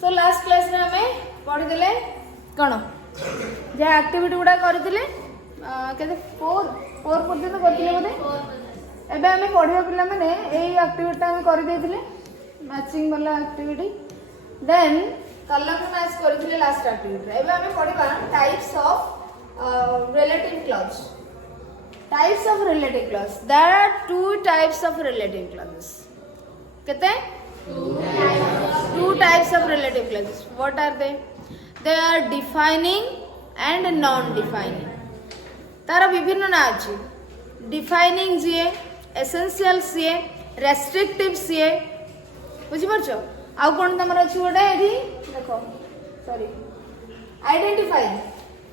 So last class रे हमें पढ़ीदेले कौन जहाँ एक्टिविटी गुड़ा करते फोर पर्यटन करते बोधे एबे आम पढ़ा पिला मैंने यही एक्टिविटी आम कर मैचिंग वाला एक्टिविटी देन कलर मैच करते लास्ट एक्टिविटी एबे आम पढ़ा types of relative clause types of relative clause there are two types of relative clauses कितने two types of relative clauses. What are they? They are defining and non-defining. तारा विभिन्न ना अच्छी defining CA essential CA restrictive CA बुझी परछो आउ कोन तमर अछि गोटे एठी देखो सॉरी आइडेंटिफाइंग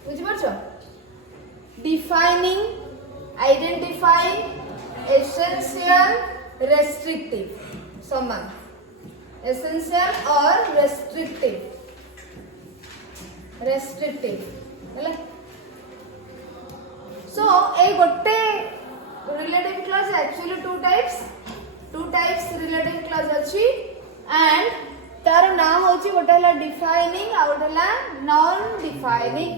बुझी परछो डिफाइनिंग आइडेंटिफाइंग एसेंशियल रेस्ट्रिक्टिव समान एसेंशियल और रेस्ट्रिक्टिव हेले सो ए गोटे relative clause actually two types relative clause अछि एंड तार नाम होची गोटे हला डिफाइनिंग आ गोटे हला नॉन डिफाइनिंग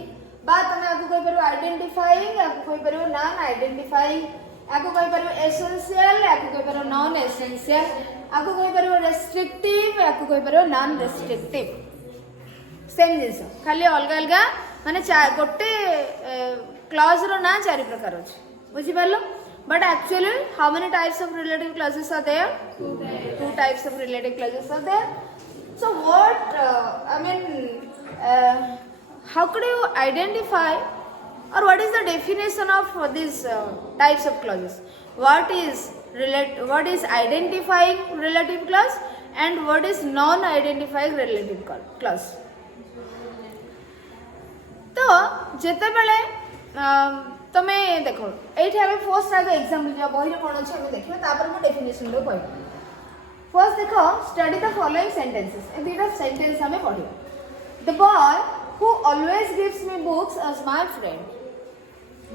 बा तमे आगु कहि परबो आइडेंटिफाइंग आगु कहि परबो नॉन आइडेंटिफाइंग आगु कहि परबो एसेंशियल आगु कहि परबो नॉन एसेंशियल आगु कहि परबो रेस्ट्रिक्टिव आगु कहि परबो नॉन रेस्ट्रिक्टिव सेम जिंस खाली अलग अलग माने गोटे क्लॉज रो ना चारि प्रकार अछि बुझि परलो but actually how many types of relative clauses are there two types of relative clauses are there so what I mean how could you identify or what is the definition of these types of clauses? What is identifying relative clause and what is non-identifying relative clause? तो जेते बेले तमे देखो एठी हमें first आगे example जो बही रे कोन अछि हमें देखियो तापर मो डेफिनेशन रो कहबो फर्स्ट देखो स्टडी द फॉलोइंग सेंटेंसेस ए दुटा सेंटेंस हमें पढियो the boy who always gives me books is my friend.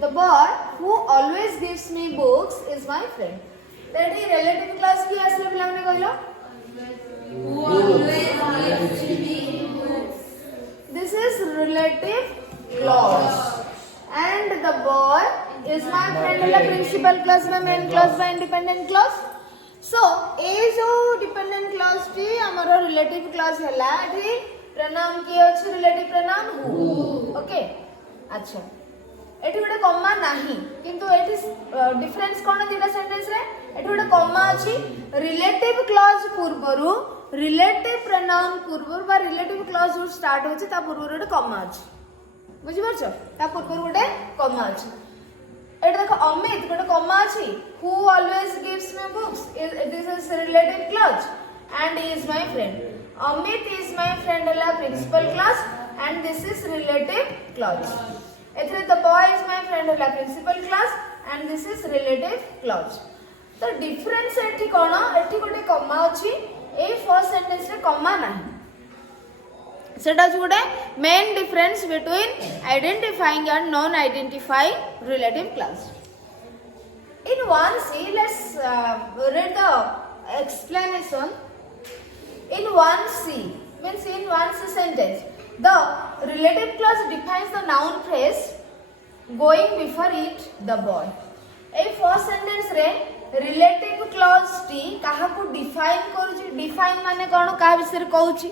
The boy who always gives me books is my friend. That is relative clause की असली पिला ने कहलो who always gives me books. This is relative clause. And the boy is my friend है principal clause में main clause में independent clause. So ए जो dependent clause T हमारा relative clause हैला एठी प्रनाम की अछि रिलेटिव प्रनाम हु ओके अच्छा एठी गोटे कॉमा नाही किंतु एठी डिफरेंस कोन दिटा सेंटेंस रे एठी गोटे कॉमा अछि रिलेटिव क्लॉज पूर्वरु रिलेटिव प्रनाम पूर्वरु बा रिलेटिव क्लॉज जो स्टार्ट होछि ता पूर्वरु गोटे कॉमा अछि बुझि परछो ता पूर्वरु गोटे कॉमा अछि एठी देखो अमित गोटे कॉमा अछि who always gives me books this is relative clause and he is my friend. Amit is my friend la principal clause and this is relative clause. Ethre the boy is my friend la principal clause and this is relative clause. तो difference एठी कोन एठी गोटे comma अछि ए first sentence रे comma नाही सेटा जोडे main difference between identifying and non identifying relative clause in 1C let's read the explanation in 1C means in 1C sentence the relative clause defines the noun phrase going before it the boy A first sentence रे relative clause T काहा को define करूची define माने कोन का विषय कहूची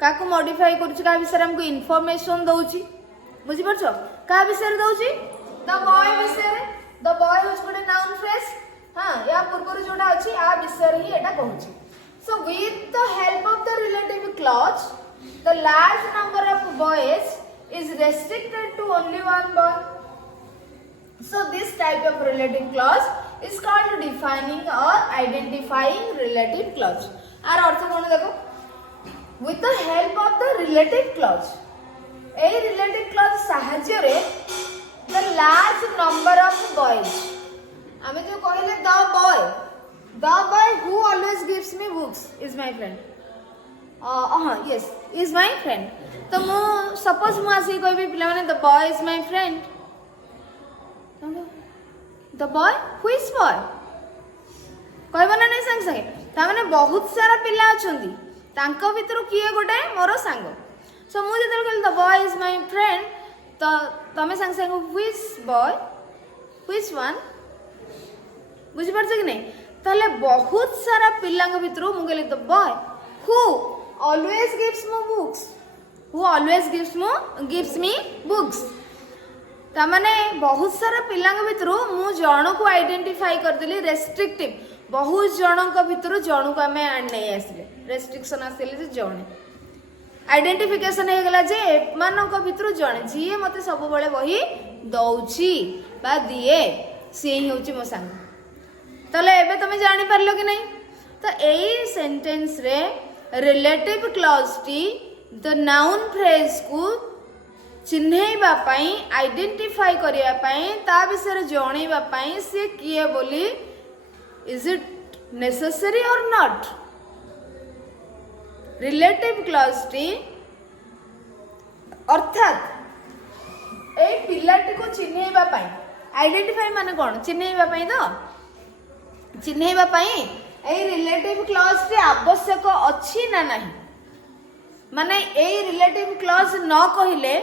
का को modify करूची का विषय हमको इंफॉर्मेशन दउची बुझी परछो का विषय दउची द बॉय विषय the boy is good noun phrase हां या पूर्व जोडा अछि आ विषय ही एटा कहूची So with the help of the relative clause, the large number of boys is restricted to only one boy. So this type of relative clause is called defining or identifying relative clause. आर अर्थ कोन देखो with the help of the relative clause. A relative clause साहाଯ୍य रे the large number of boys. आमे जो कहले the boy who always gives me books is my friend. Yes, is my friend. तो मो suppose मो आसी कोई भी पिला माने the boy is my friend. The boy who is boy? कोई बना नहीं संग संगे ता माने बहुत सारा पिला अछंती तांको भितर किए गोटे मोर सांग सो मुझे कहली the boy is my friend तो तमें सांगे सांगे व्हिच बॉय व्हिच वन बुझिपार कि नहीं ताले बहुत सारा पिला भितर मुझे the boy who always gives me books who always gives me books तामाने बहुत सारा पिला भितर मु जन को आइडेंटिफाई करदेली रेस्ट्रिक्टिव बहुत जनक भितर जन को आम नहीं आसले रेस्ट्रिक्शन आसले जड़े आइडेंटिफिकेशन हो गला जे एमानक भितर जड़े जी मते सब बळे बही दउची बा दिए सी होची मो सांग तले एबे तुम जानि पारलो कि नहीं तो एई सेंटेंस रे relative clause T the noun phrase को चिन्हैबा पई आइडेंटिफाई करिया पई ता विषय जणैबा पई से किए बोली इज इट नेसेसरी और नॉट रिलेटिव क्लॉज टी अर्थात ए पिलाटी को चिन्हैबा पई आइडेंटिफाई माने कोन चिन्हैबा पई तो चिन्हैबा पई ए रिलेटिव क्लॉज टी आवश्यक अछि ना नहीं माने ए रिलेटिव क्लॉज न कहिले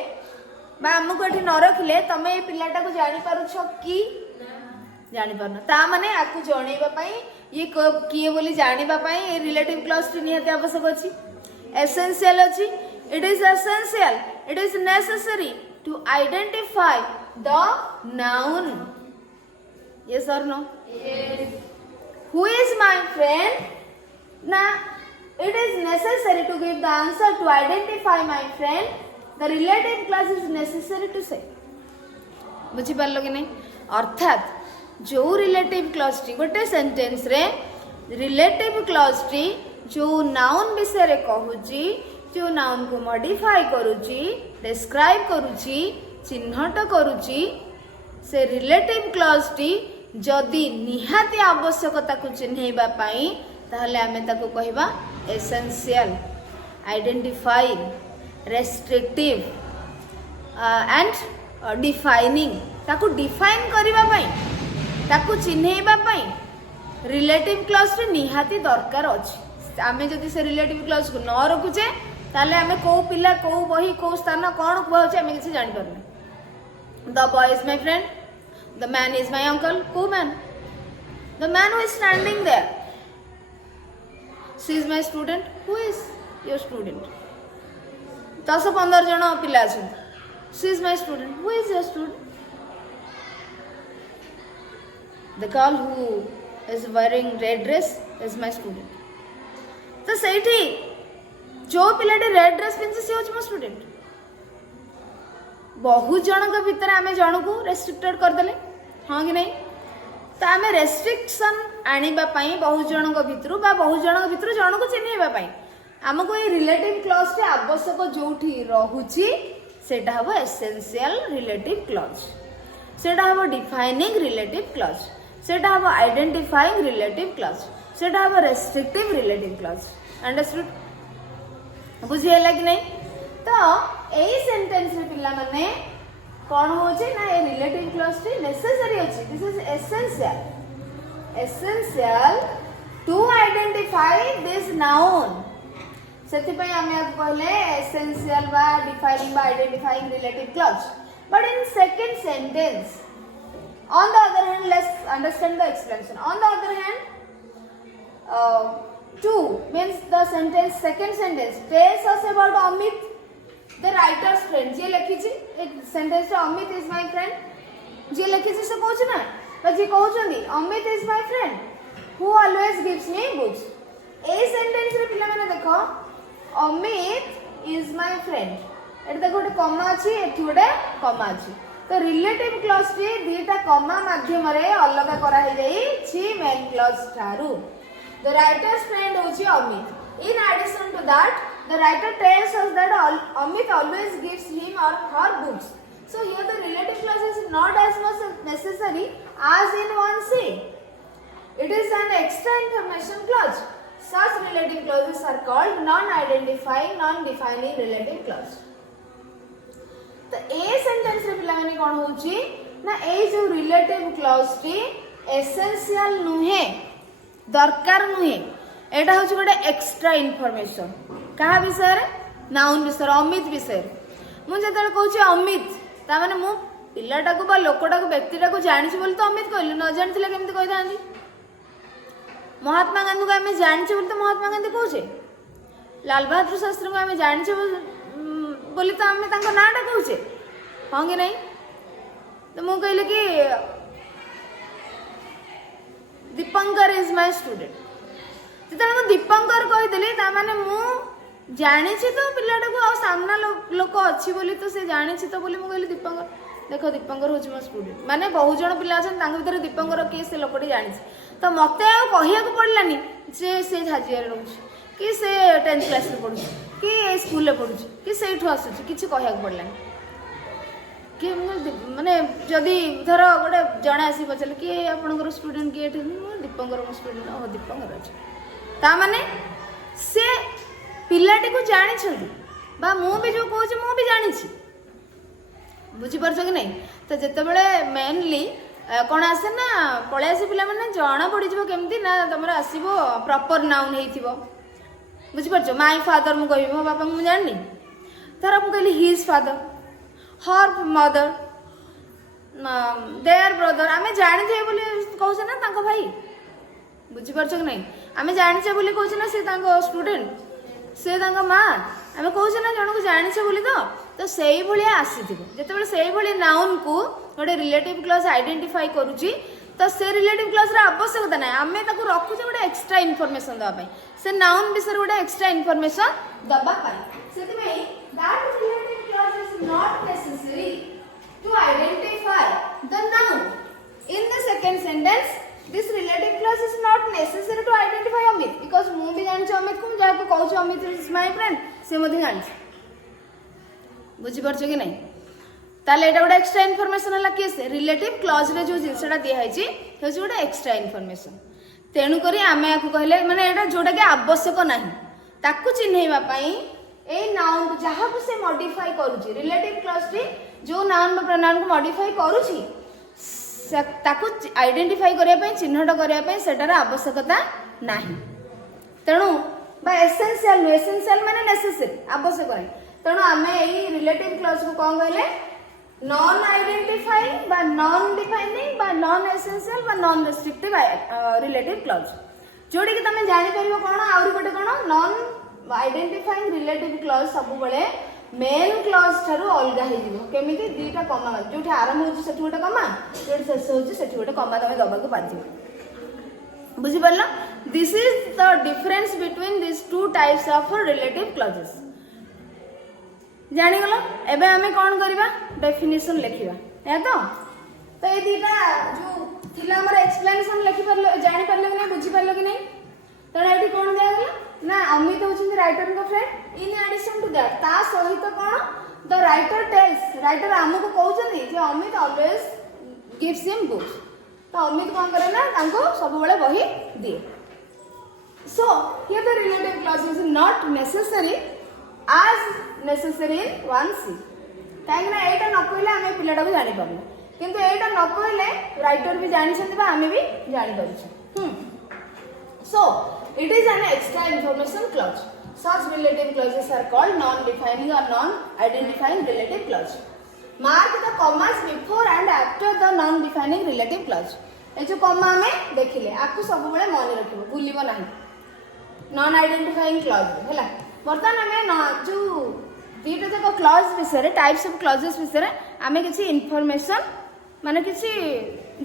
बा हमको एठी न रखिले तमे ए पिलाटा को जानि पारुछ कि जानि पारना ता माने आकु जणैबा पई ये किए बोली जानिबा पई ए रिलेटिव क्लॉज टी नियत आवश्यक अछि एसेंशियल अछि it is essential it is necessary to identify the noun yes और no yes who is my friend ना it is necessary to give the answer to identify my friend the relative clause is necessary to say बुझी पारलो कि नहीं अर्थात जो relative clause T गोटे sentence रे relative clause T जो noun विषय रे कहूची जो नाउन को मॉडिफाई करूची डिस्क्राइब करूची चिन्हट करूची से रिलेटिव क्लॉज टी जदि निहाती आवश्यकता को चिन्हैबा पाई ताहले आमे ताको कहबा essential identifying restrictive and defining ताको डिफाइन करिबा पई ताको चिन्हैबा पई रिलेटिव क्लॉज रे निहाती दरकार अछि आमे जदि से रिलेटिव क्लॉज को न रखुचे ताले आमे को पिला को बही को स्थान कोन कहउचे आमे किछि जानि परने the boy is my friend the man is my uncle को man the man who is standing there she is my student who is your student 10-15 जन पिला अछि she is my student who is your student the girl who is wearing red dress is my student तो सेठी जो पिलाटे red dress पिनसे से होछ मो student बहुत जन के भीतर आमे जन को रेस्ट्रिक्टेड कर देले हां कि नहीं तो आम रेस्ट्रिक्शन आनिबा पई बहुत जन भितर बा बहुत जन भितर जन को चिन्हैबा पई आमको ये रिलेटिव क्लॉज टे आवश्यक जोठी रहुची सेटा हबो एसेंशियल रिलेटिव क्लॉज सेटा हबो डिफाइनिंग रिलेटिव क्लॉज सेटा हबो आइडेंटिफाइंग रिलेटिव क्लॉज सेटा हबो रेस्ट्रिक्टिव रिलेटिव क्लॉज अंडरस्टूड बुझी होला कि नहीं तो एई सेंटेंस रे पिला माने कौन होचे ना ए रिलेटिव क्लॉज टी नेसेसरी अछि this is essential to identify this noun सेति पई हमें कहले एसेंशियल बा डिफाइनिंग बा identifying relative clause but in second sentence on the other hand let's understand the explanation on the other hand to means the sentence second sentence tells us about Amit the writer's friend जे लिखी छी एक sentence Amit is my friend जे लिखी छी से कहछ ना बा जे कहउछंदी Amit is my friend who always gives me books ए सेंटेंस रे पिला माने देखो अमित इज माय फ्रेंड एटा देखो गोटे कॉमा अछि एठी गोटे कॉमा अछि तो रिलेटिव क्लॉज टी दीटा कॉमा माध्यम रे अलग करा हे जाई छी main clause Tharu the writers friend होची Amit in addition to that the writer tells us that Amit always gives him or her books so here the relative clause is not as much necessary as in 1c it is an extra information clause such relative clauses are called non identifying non defining relative clause तो ए sentence रे पिला माने कोन होची ना ए जो relative clause T essential नुहे दरकार नुहे एटा हूँ गोटे एक्स्ट्रा इनफॉरमेशन क्या विषय नाउन विषय अमित विषय मुझे कहूँ अमित ताने मु पिलाटा को लोकटा को व्यक्तिटा को जानी बोली तो अमित कहली न जानी केमती कही था महात्मा गांधी को आम जाने बोली तो महात्मा गांधी कहे लाल बहादुर शास्त्री को आम जाने बोली तो आम नाटा कहे हाँ कि नहीं तो मुझे कहली कि दीपंकर इज माय स्टूडेंट जो दीपंकर कहीदेली ताने मु जानी तो पिलाटा को सामना लोक अच्छी बोली तो से जानी तो बोली मुझे दीपंकर देख दीपंकर हूँ मो स्टूडेंट माने बहुत जन पिला अच्छा भर दीपंकर किए से लोकटी जानी तो मत कह पड़ानी से झाजिया रोच कि से 10th क्लास पढ़ुची कि स्कूल पढ़ुची कि से आसूँ कि कह पड़ानी कि माने जदि धर गोटे जड़े आसी पचारे किए आपंकर स्टूडेंट किए दीपंकर मो स्टूडेंट हाँ दीपंकर अच्छे ताने से पिलाटी को जानी बा मु भी जो कहूँ मु भी जानी बुझीपार कि नहीं तो जिते बड़े मेनली कौन आसे ना पलि आसे पिला मैंने जना पड़ केमती ना तुम आसो प्रॉपर नाउन हो बुझीपार माय फादर मुझे कह मो बापा मुझे जानी धर मुझे कहली his father her mother their brother आम जानी कहे ना तांको भाई बुझीपार कि नहीं आम जानी बोली कहे ना सी स्टूडेंट से माँ आम कहे ना जन को जानी बोली तो से भाया आसी जिते से भाई नाउन को गोटे रिलेटिव क्लॉज आइडेंटिफाई करुच्ची तो से रिलेटिव क्लॉज आवश्यकता ना आम रखुचे गोटे एक्स्ट्रा इनफॉरमेशन दवाई से नाउन विषय गोटे एक्स्ट्रा इनफॉरमेशन दवाई that relative clause is not necessary to identify the noun. In the second sentence, this relative clause is not necessary to identify Amit because mu bhi jani Amit ko jaha ko कहू Amit is my friend से मधे जानी बुझी परछो कि नहीं ताले एटा गोटे extra information हला केस रिलेटिव क्लॉज रे जो जिनसटा दिया हैची हेछि गोटे एक्स्ट्रा इनफॉरमेशन तेणु करी आमे याकू कहले माने एटा जोटा के आवश्यक नाही ताकू चिन्हैबा पई ए नाउन जहाँ को से मॉडिफाई करूची रिलेटिव क्लॉज रे जो नाउन प्रोनाउन को मॉडिफाई करूची ताकू आइडेंटिफाई करिया पई चिन्हट करिया पई सेटार आवश्यकता नाही तेणु बा एसेंशियल माने नेसेसरी आवश्यक नाही तेणु आमे एई रिलेटिव क्लॉज को कोन कहले नॉन आइडेंटिफाइंग बा नॉन डिफाइनिंग बा नॉन एसेंशियल बा नॉन रेस्ट्रिक्टिव रिलेटिव क्लॉज जोडी कि तमे जानि परिबो कोन आउरी गोटे कोन नॉन आइडेंटिफाइंग रिलेटिव क्लॉज सब बळे मेन क्लॉज ठारू अलगा हे दिबो केमिति दीटा कमा जोठी आरंभ होची सेठी गोटे कमा जोठी शेष होची सेठी गोटे कमा तमे दबा को पाजिबो बुझि परला this is the difference between this two types of relative clauses जानि गलो एबे हमें कोन करबा डेफिनेशन लिखिबा या तो ए दीटा जो थिला हमर एक्सप्लेनेशन लिखि परलो जानि परलो कि नहीं बुझि परलो कि नहीं तणे एठी कोन दिया गला ना अमित होचिन राइटर को friend in addition to that ता सहित कोन द राइटर टेल्स राइटर हमको कहउछन जे Amit always gives him books तो अमित कोन करे ना तांको सब बेले बही दिए so here the relative clause is not necessary as necessary in 1C काहे ना एटा न कहले हमें पिलाटा को जानि पाबो किंतु एटा न कहले राइटर भी जानि छथि बा हमें भी जानि पाबो so it is an extra information clause such relative clauses are called non defining or non identifying relative clause mark the commas before and after the non defining relative clause ए जो comma हमें देखिले आपको सब बेले मन रखिबो भूलिबो नाही non identifying clause हैला बर्तमान आम जो दीटा जाक क्लॉज विषय टाइप्स ऑफ क्लॉजेस विषय आम किसी इनफॉरमेशन माने किसी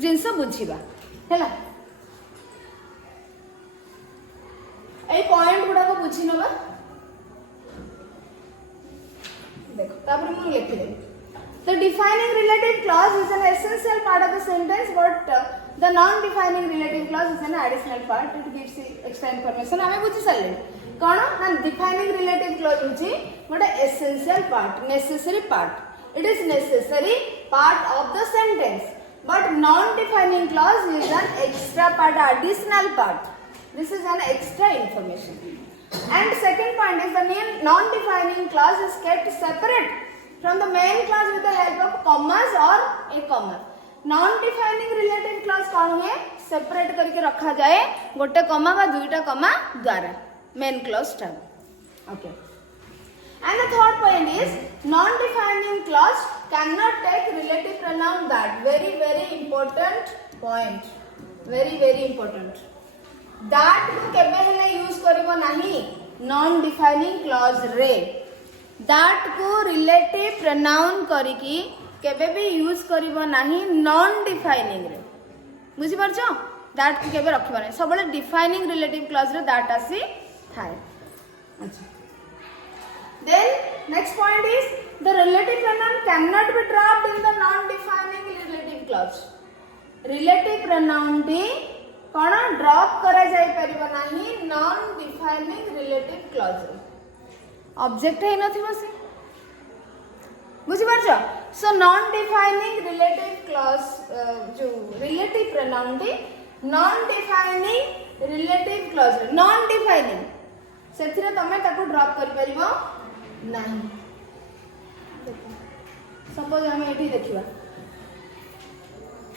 जिनस बुझिबा हैला ए पॉइंट गुडा को बुझी नबा देखो तापर मु लिखि दे The defining relative clause is an essential part of the sentence, but the non-defining relative clause is an additional part. It gives extra information. हमें बुझी सारे कौन ना defining relative clause होची बड़ा essential part, necessary part. It is necessary part of the sentence, but non-defining clause is an extra part, additional part. This is an extra information. And second point is the non-defining clause is kept separate from the main clause with the help of commas or a comma. Non-defining relative clause कौन है? Separate करके रखा जाए गोटे कमा बा दुईटा कमा द्वारा main clause start okay and the third point is non defining clause can not take relative pronoun that very important point very important that को केबे हेले यूज करबो नाही नॉन डिफाइनिंग क्लॉज रे दैट को रिलेटिव प्रोनाउन करिकी केबे भी यूज करबो नाही नॉन डिफाइनिंग रे बुझी परछो दैट को केबे रखबो नाही सबले डिफाइनिंग रिलेटिव क्लॉज रे दैट आसी थाए अच्छा then next point is the relative pronoun cannot be dropped in the non defining relative clause relative pronoun टी कौन ड्रॉप करा जाय परिबो नाही नॉन डिफाइनिंग रिलेटिव क्लॉज रे ऑब्जेक्ट है नथिबो से बुझी परछो so non defining relative clause जो रिलेटिव प्रोनाउन टी नॉन डिफाइनिंग रिलेटिव क्लॉज रे नॉन डिफाइनिंग सेथिरे तमे ताको ड्रॉप करि परिबो नहीं सपोज हमें एठी देखिबा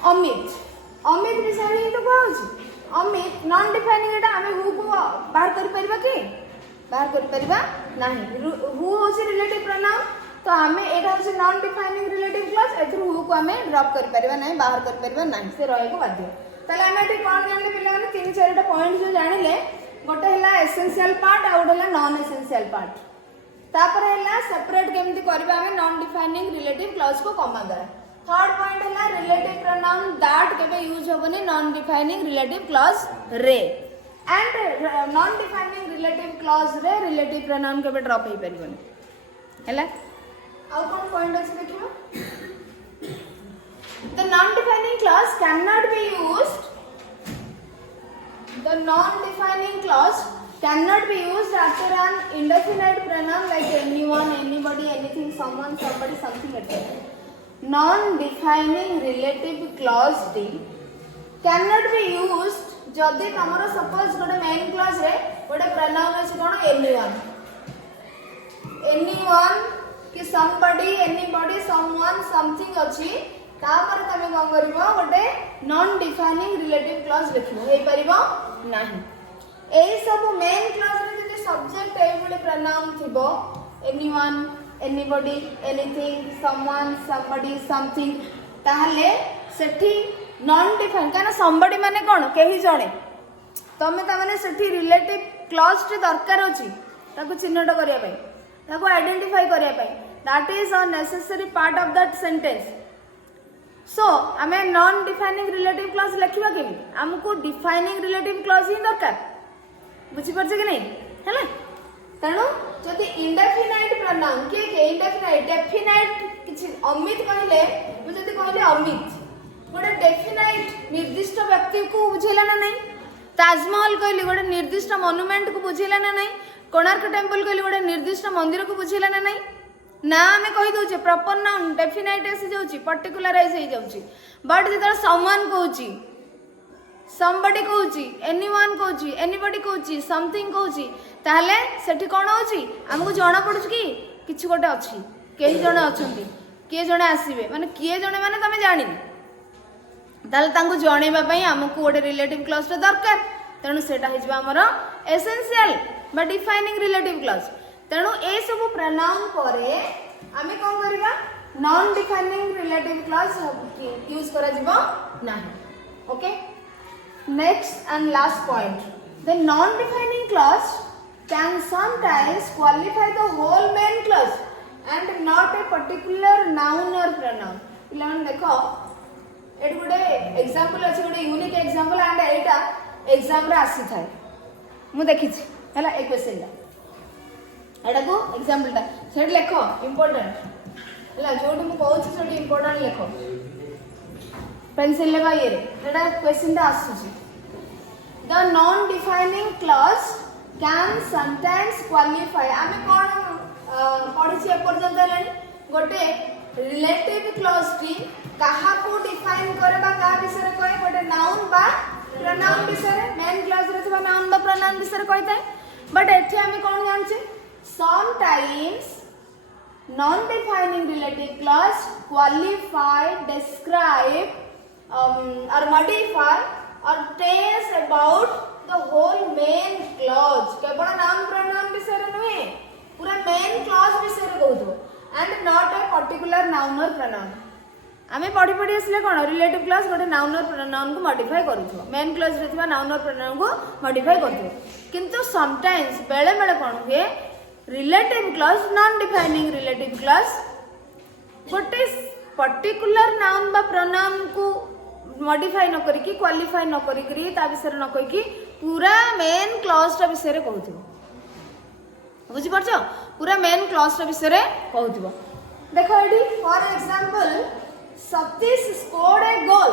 अमित अमित विषय ही तो कहउछि अमित नॉन डिफाइनिंग एटा हमें हु को बाहर कर परिबा कि बाहर कर परिबा नहीं हु होछि रिलेटिव प्रोनाउन तो हमें एटा होछि नॉन डिफाइनिंग रिलेटिव क्लॉज एथु हु को हमें ड्रॉप कर परिबा नहीं बाहर कर परिबा नहीं से रहे को बाध्य तले हमें एठी कोन जानले पिला माने तीन चारटा पॉइंट जो जानिले गोटे हला एसेंशियल पार्ट आ गोटे हला नॉन एसेंशियल पार्ट तापर हला सेपरेट केमती करबा हमें नॉन डिफाइनिंग रिलेटिव क्लॉज को कमा द्वारा थर्ड पॉइंट हला रिलेटिव प्रोनाउन दैट केबे यूज होबनी नॉन डिफाइनिंग रिलेटिव क्लॉज रे and non defining relative clause रे रिलेटिव प्रोनाउन केबे ड्रॉप हे परिबनी हला आउ कोन पॉइंट अछि देखिबो the non defining clause can not be used the non-defining clause cannot be used after an indefinite pronoun like anyone, anybody, anything, someone, somebody, something, etc. Non-defining relative clause T cannot be used जदि तमरो suppose गोटे main clause रे गोटे pronoun अछि कोन anyone कि somebody, anybody, someone, something अछि तापर तमे कोन करबो गोटे नॉन डिफाइनिंग रिलेटिव क्लॉज लिखबो हे परिबो नाही एई सब मेन क्लॉज रे जदि सब्जेक्ट एई बडे प्रोनाउन थिबो anyone anybody anything someone somebody something ताहले सेठी नॉन डिफाइन काना समबडी माने कोन केही जणे तमे ता माने सेठी रिलेटिव क्लॉज टे दरकार अछि ताको चिन्हट करिया पई ताको आइडेंटिफाई करिया पई that is a necessary part of that sentence so आमे नॉन डिफाइनिंग रिलेटिव क्लॉज लिखिबा केमी हमको डिफाइनिंग रिलेटिव क्लॉज ही दरकार बुझी परछे कि नहीं हैला तणो जदि इंडेफिनाइट प्रोनाउन के इंडेफिनाइट डेफिनाइट किछि अमित कहले मु जदि कहले अमित गोटे डेफिनाइट निर्दिष्ट व्यक्ति को बुझेला ना नहीं ताजमहल कहले गोटे निर्दिष्ट मॉन्यूमेंट को बुझेला ना नहीं कोणार्क टेंपल कहले गोटे निर्दिष्ट मंदिर को बुझेला ना नहीं ना आमे कहि दोचे प्रॉपर नाउन डेफिनाइट आसी जाउची पर्टिकुलराइज हे जाउची बट जेतर समवन कहूची somebody कहूची एनीवन कहूची एनीबॉडी कहूची समथिंग कहूची ताहले सेठी कोन होची हमको जणा पडुछ कि किछु गोटे अछि केही जण अछंती के जण आसीबे माने किए जण माने तमे जानि ताहले तांको जणेबा पई हमको गोटे रिलेटिव क्लॉज रे दरकार तेणु सेटा हिजबा हमर एसेंशियल बा डिफाइनिंग रिलेटिव क्लॉज तेणु ए सब प्रोनाउन परे आमे कोन करबा non defining relative clause use करा जिवो नाही okay next and last point the non defining clause can sometimes qualify the whole main clause and not a particular noun और प्रोनाउन इलान देखो एट गुडे एग्जांपल अछि गुडे यूनिक एग्जांपल एंड एटा एग्जाम रे आसी थाए मु देखि छी हला एक क्वेश्चन एटा को एग्जांपल ता सेट लेखो इंपोर्टेंट हला जोड मु कहू छी सेट इंपोर्टेंट लेखो पेंसिल लेबा ये रे एटा क्वेश्चन ता आसु छी the non defining clause can sometimes qualify आमे कोन पढि छी पर्यंत लेनी गोटे रिलेटिव क्लॉज टी कहा को डिफाइन करबा का विषय कहे गोटे नाउन बा प्रोनाउन विषय मेन क्लॉज रे थबा नाउन द प्रोनाउन विषय कहताय बट एठी हमें कोन जानछि sometimes non defining relative clause qualify describe और मॉडिफाई और tells about the whole main clause केवल नाउन प्रोनाउन विषय नुहे पूरा मेन क्लॉज विषय कहूथो and not a particular noun और प्रोनाउन आमे पढ़ी पढ़ी आसले कौन रिलेटिव क्लॉज गोटे नाउन और प्रोनाउन को मॉडिफाई करूथो मेन क्लॉज रे थिबा नाउन और प्रोनाउन को मॉडिफाई करथो किंतु समटाइम्स बेले बेले कौन हुए relative clause non defining relative clause गोटे पर्टिकुलर नाउन बा प्रोनाउन को मॉडिफाई न करिकी क्वालिफाई न करिकी ता विषय न कहिकी पूरा मेन क्लॉज टा विषय कहूथो बुझी पारछ पूरा मेन क्लॉज टा विषय कहूथो देखो एडी for example Satish scored a goal.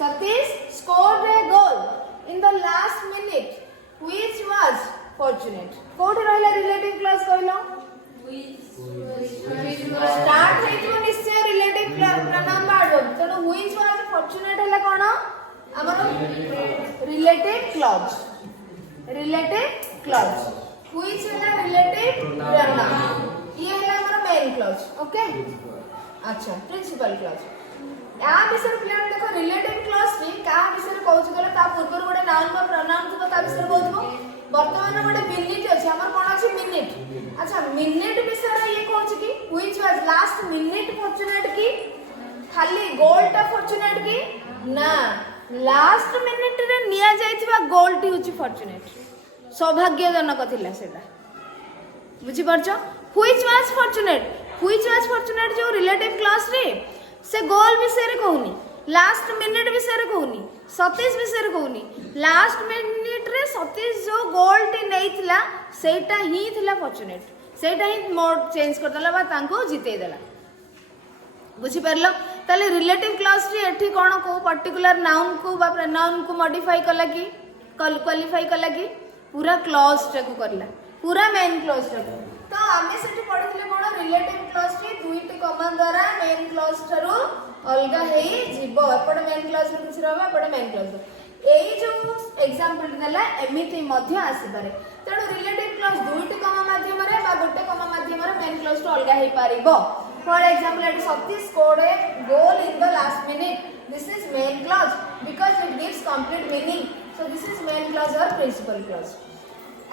Satish scored a goal in the last minute, which was fortunate. कोठी रहला relative clause कहलो? Start हेतु निश्चय relative pronoun बाडो. तनो which was fortunate हैला कोन? हमर relative clause. Relative clause. Which हैला relative pronoun. ये हैला हमर main clause. Okay? अच्छा प्रिंसिपल क्लॉज या विषय प्लान देखो रिलेटिव क्लॉज नी का विषय कहउछ गले ता पूर्व गोटे नाउन और प्रोनाउन तो ता विषय कहउछो वर्तमान गोटे मिनिट अछि हमर कोन अछि मिनिट अच्छा मिनिट विषय ये कहउछ कि which was last minute fortunate की खाली गोल टा फॉर्चूनेट की ना लास्ट मिनिट रे निया जाइथिबा गोल टी होछि फॉर्चूनेट सौभाग्यजनक थिला सेटा बुझी परछो which was fortunate Which was fortunate जो रिलेटिव क्लॉज रे से गोल विषय रे कहूनी लास्ट मिनिट विषय रे कहूनी सतीश विषय रे कहूनी लास्ट मिनिट रे सतीश जो गोल टी नैथिला सेटा ही थिला फॉर्चूनेट सेटा ही मोड चेंज कर दला बा तांको जिते देला बुझी परलो ताले रिलेटिव क्लॉज रे एठी कोन को पर्टिकुलर नाउन को बा प्रोनाउन को मॉडिफाई कला की क्वालिफाई कला की पूरा क्लॉज टा को करला पूरा मेन क्लॉज टा तो आमे सेठी पढिथिले कोन रिलेटिव क्लॉज टी दुईटी कमा द्वारा मेन क्लॉज थारु अलगा हेई जीवो एपड मेन क्लॉज रे किछ रहबा एपड मेन क्लॉज एई जो एग्जांपल देला एमिति मध्य आसी पारे तेणु रिलेटिव क्लॉज दुईटी कमा माध्यम रे बा गोटे कमा माध्यम रे मेन क्लॉज तो अलगा हेई पारिबो for example at Satish scored a goal in the last minute this is main clause because it gives complete meaning so this is main clause और principal clause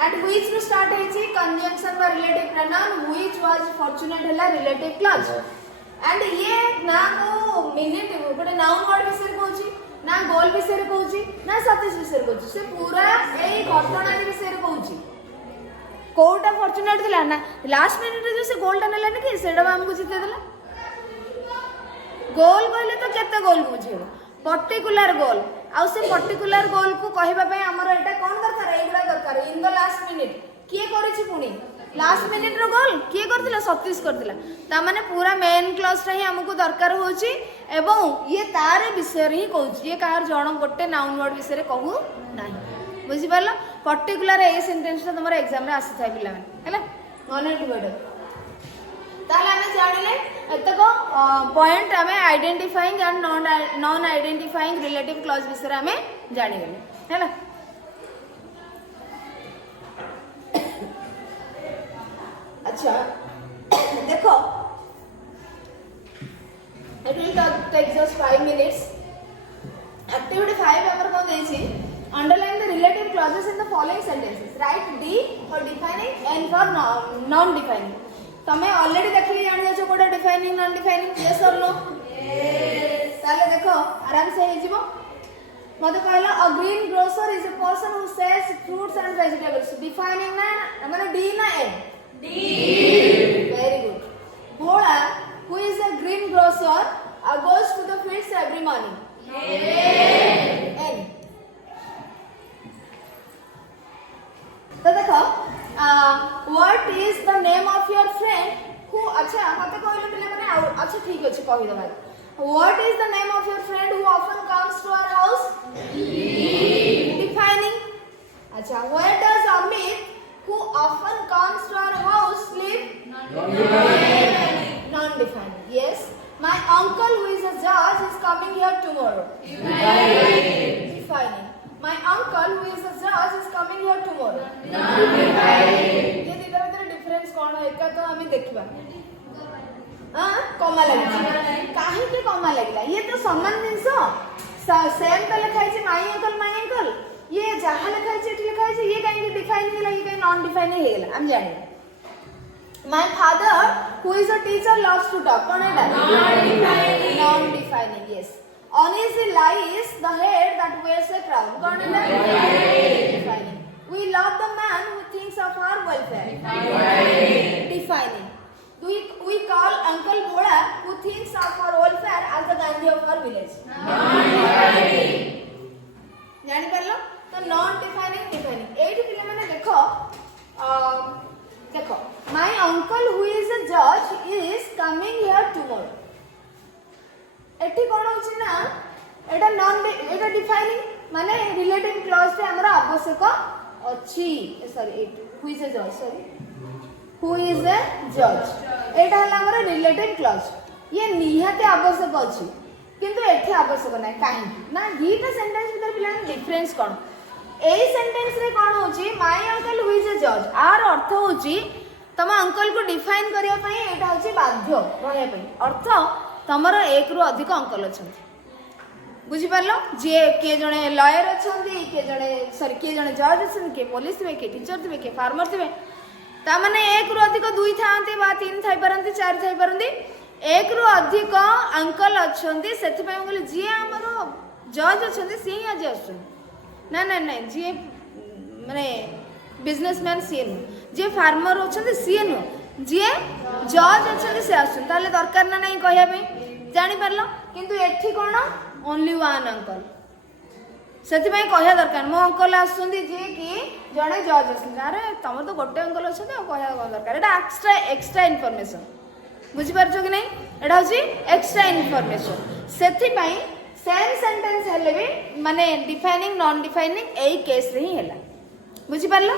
and which ru start hechi conjunction by relative pronoun which was fortunate hela relative clause and ye na ko minute gote noun word विषय कहउची ना गोल विषय कहउची ना सतीश विषय कहउची से पूरा एई घटना विषय कहउची कोटा फॉर्चूनेट दिला ना लास्ट मिनिट रे जो से गोल टा नेला न कि सेडा हमको जिते देला गोल कहले तो केते गोल बुझेबो पर्टिकुलर गोल आउ से पर्टिकुलर गोल को कहबा पय हमर एटा कोन दरकार एगुडा दरकार इन द लास्ट मिनिट किए करिछि पुनी लास्ट मिनिट रो गोल किए करथिला सतीश करथिला ता माने पूरा मेन क्लॉज रे ही हमको दरकार होछि एवं ये तारे विषय रे ही कहउछि ये कार जण गोटे नाउन वर्ड विषय रे कहू नाही बुझि परलो पर्टिकुलर ए सेंटेंस ता हमर एग्जाम रे आसी थाय पिला माने हैला मने डिवाइड ताले हमें जानिले एतको पॉइंट हमें identifying and non identifying relative clause विषय हमें जानि गेले हैला अच्छा देखो it will take just 5 minutes activity 5 हमर कोन देछि underline the relative clauses in the following sentences write D for defining N for non defining तमे ऑलरेडी देखली जानि जाछो कोडा डिफाइनिंग नॉन डिफाइनिंग यस और नो यस ताले देखो आराम से हे जिवो मते कहला a green grocer is a person who sells fruits and vegetables defining ना माने डी ना N D very good Bhola who is a green grocer goes to the fields every morning एन तो देखो what is the name of your friend who अच्छा मते कहले पिले माने अच्छा ठीक अछि कहि दबा what is the name of your friend who often comes to our house defining अच्छा where does Amit who often comes to our house live non defining yes my uncle who is a judge is coming here tomorrow defining my uncle who is a judge is coming here tomorrow ये दिटा भीतर difference कोन है एका तो हमें देखबा हां कमा लागि काहे के कमा लागिला ये तो समान जिंस सेम तो लिखा है माय अंकल ये जहाँ लिखा है एठी लिखा है ये कहीं डिफाइन होला ये कहीं नॉन डिफाइन होला हम जाने My father, who is a teacher, loves to talk. कौन है that? Non-defining. Yes. On his lies the head that wears a crown. कौन है that? Defining. We love the man who thinks of our welfare. Defining. We call Uncle Bhoda who thinks of our welfare as the Gandhi of our village. जानी पारलो? तो non-defining, defining. एठी पिले माने देखो my uncle who is a judge is coming here tomorrow एठी कोन होची ना एटा non एटा defining माने रिलेटिव क्लॉज रे हमरा आवश्यक अछि sorry who is a judge एटा हला हमरा रिलेटिव क्लॉज ये निहाते आवश्यक अछि किंतु एठी आवश्यक नै काहे ना गीता सेंटेंस भीतर पिला डिफरेंस कोन एई सेंटेंस रे कोन होची माय अंकल हु इज अ जज आर अर्थ होची तम अंकल को डिफाइन करिया पई एटा होची बाध्य रहया पई अर्थ तमरो एक रु अधिक अंकल अछंती बुझी परलो जे के जणे लॉयर अछंती के जणे जज अछंती के पुलिस थिबे के टीचर थिबे के फार्मर थिबे ता माने एक रु अधिक दुई थांती बा तीन थाई परंती चार थाई परंती एक रु अधिक अंकल अछंती सेति पई बोले जे हमरो जज अछंती सी आज अछंती ना ना ना जी माने बिजनेसमैन सी नु जे फार्मर होछन सी नु जे जज अछन से आछन ताले दरकार ना नहीं कहया पे जानि परलो किंतु एठी कोन ओनली वन अंकल सेति पई कहया दरकार मो अंकल आछन जे कि जणे जज अछन अरे तमर तो गोटे अंकल अछन कहया दरकार एटा एक्स्ट्रा इन्फॉर्मेशन बुझी परछो कि नहीं एटा होची एक्स्ट्रा इन्फॉर्मेशन सेति पई सेम सेंटेंस हेले भी माने डिफाइनिंग नॉन डिफाइनिंग एई केस रे ही हैला बुझी परलो